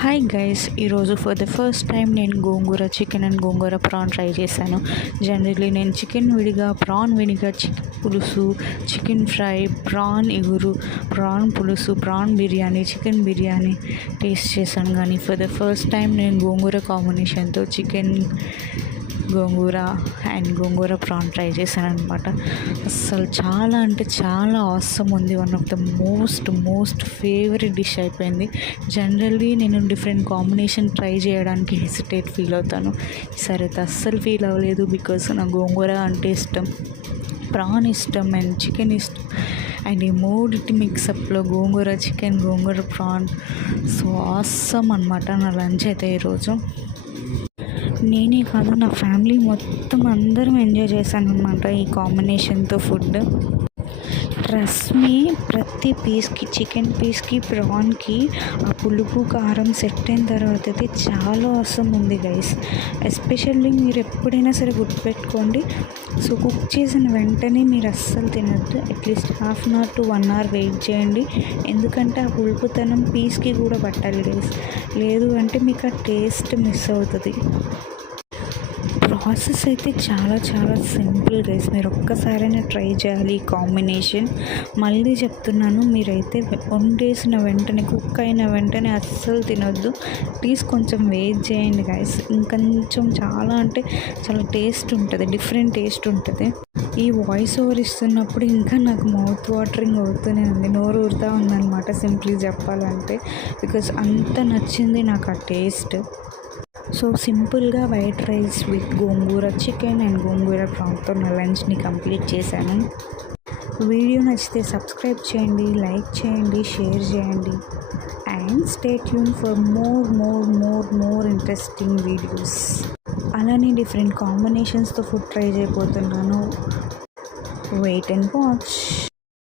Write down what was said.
Hi guys, ఈరోజు for the first time నేను gongura chicken and gongura prawn try చేశాను. Generally నేను చికెన్ విడిగా, ప్రాన్ విడిగా, చికెన్ పులుసు, చికెన్ ఫ్రై, ప్రాన్ ఇగురు, ప్రాన్ పులుసు, prawn biryani, chicken biryani taste చేశాను. కానీ ఫర్ ద ఫస్ట్ టైం నేను గోంగూర కాంబినేషన్తో chicken gongura and gongura prawn try చేశాను అనమాట. అస్సలు చాలా అంటే చాలా ఆసమ్ ఉంది. One of the most favourite dish అయిపోయింది. జనరల్లీ నేను డిఫరెంట్ కాంబినేషన్ ట్రై చేయడానికి హెసిటేట్ ఫీల్ అవుతాను. ఈసారి అయితే అస్సలు ఫీల్ అవ్వలేదు. బికాస్ నాకు గోంగూర అంటే ఇష్టం, ప్రాన్ ఇష్టం అండ్ చికెన్ ఇష్టం. అండ్ ఈ మూడింటి మిక్సప్లో గోంగూర చికెన్, గోంగూర ప్రాన్ సో ఆసమ్ అనమాట. నా లంచ్ అయితే ఈరోజు నేనే కాదు, నా ఫ్యామిలీ మొత్తం అందరం ఎంజాయ్ చేశాను అనమాట ఈ కాంబినేషన్తో ఫుడ్. ట్రస్ట్ మీ, ప్రతి పీస్కి, చికెన్ పీస్కి, ప్రాన్కి ఆ పులుపు కారం సెట్ అయిన తర్వాత అయితే చాలా అవసరం ఉంది గైస్. ఎస్పెషల్లీ మీరు ఎప్పుడైనా సరే గుర్తుపెట్టుకోండి, సో కుక్ చేసిన వెంటనే మీరు అస్సలు తినద్దు. At least half an hour to 1 hour wait చేయండి. ఎందుకంటే ఆ పులుపుతనం పీస్కి కూడా పట్టాలి గైస్. లేదు అంటే మీకు ఆ టేస్ట్ మిస్ అవుతుంది. ప్రాసెస్ అయితే చాలా సింపుల్ గైస్. మీరు ఒక్కసారైనా ట్రై చేయాలి ఈ కాంబినేషన్. మళ్ళీ చెప్తున్నాను, మీరైతే వండేసిన వెంటనే, కుక్ అయిన వెంటనే అస్సలు తినొద్దు. ప్లీజ్ కొంచెం వెయిట్ చేయండి గైస్. ఇంకొంచెం చాలా అంటే చాలా టేస్ట్ ఉంటుంది, డిఫరెంట్ టేస్ట్ ఉంటుంది. ఈ వాయిస్ ఓవర్ ఇస్తున్నప్పుడు ఇంకా నాకు మౌత్ వాటరింగ్ అవుతూనే ఉంది, నోరు ఊరుతూ ఉందన్నమాట సింప్లీ చెప్పాలంటే. బికాస్ అంత నచ్చింది నాకు ఆ టేస్ట్. సో సింపుల్గా white rice with gongura chicken and gongura ప్రాన్తో నా లంచ్ని కంప్లీట్ చేశాను. వీడియో నచ్చితే సబ్స్క్రైబ్ చేయండి, లైక్ చేయండి, షేర్ చేయండి and stay tune for more interesting videos. అలానే డిఫరెంట్ కాంబినేషన్స్తో ఫుడ్ ట్రై చేయబోతున్నాను. Wait and watch.